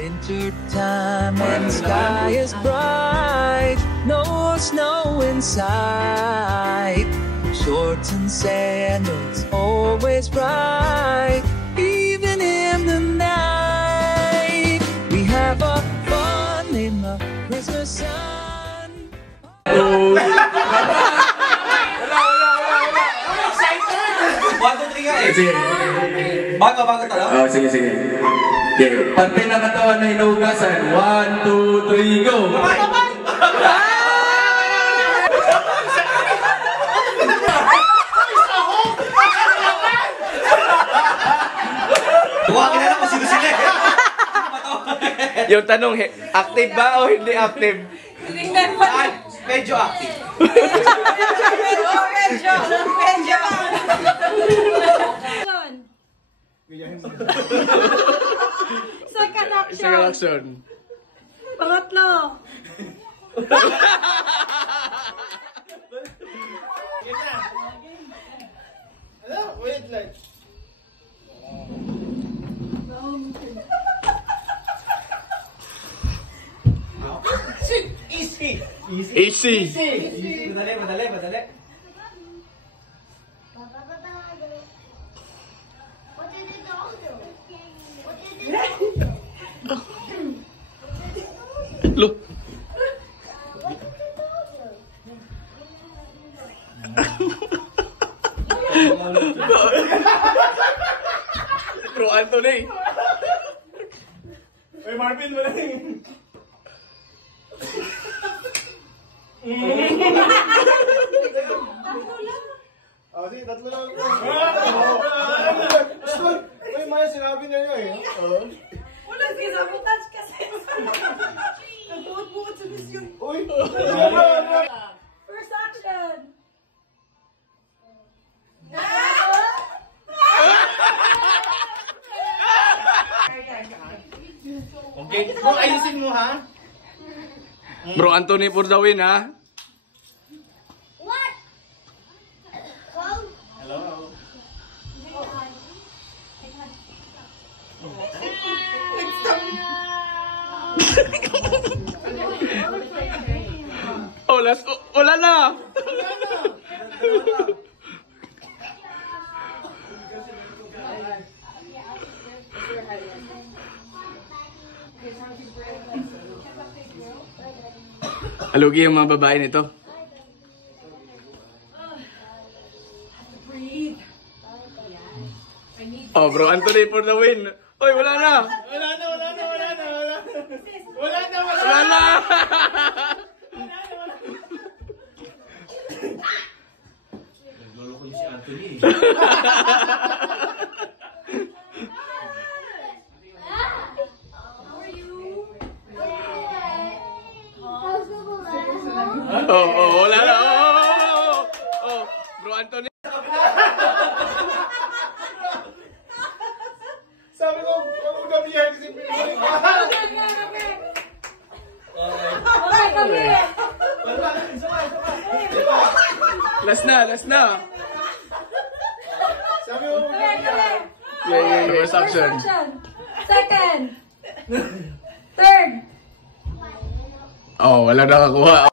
Winter time and the sky is bright, no snow in sight. Shorts and sandals always bright, even in the night. We have a fun in the Christmas sun. Sige. Bago talaga? Sige. Okay. Pantay na katawan na hinugasan. 1, 2, 3, go! Yung tanong, active ba o hindi active? Medyo active. Second action. Second action. Pangatlo. Wait lang. Easy. Madali. Look. Bro Anthony. Hey Marvin, wala yung... Sige, tatlo lang. Uy, Maya, sinabi niya yun eh. Wala, sige, sabotage kasi. Nagbuot-buot sa misyon. Uy! First action. Okay, bro, ayusin mo ha. Bro Anthony for the win, ha? What? Hello. Oh, wala na! Alugi yung mga babae nito. Oh, bro Anthony for the win. Oy, wala na! Wala na. Wala na! Nagloloko niyo si Anthony. Oh, wala na. Oh, bro Anthony. Sabi ko, kung gabihan kasi pinili ko. Last na. Sabi ko, kung gabihan. Yeah. First action. Second. Third. Oh, wala nakakuha.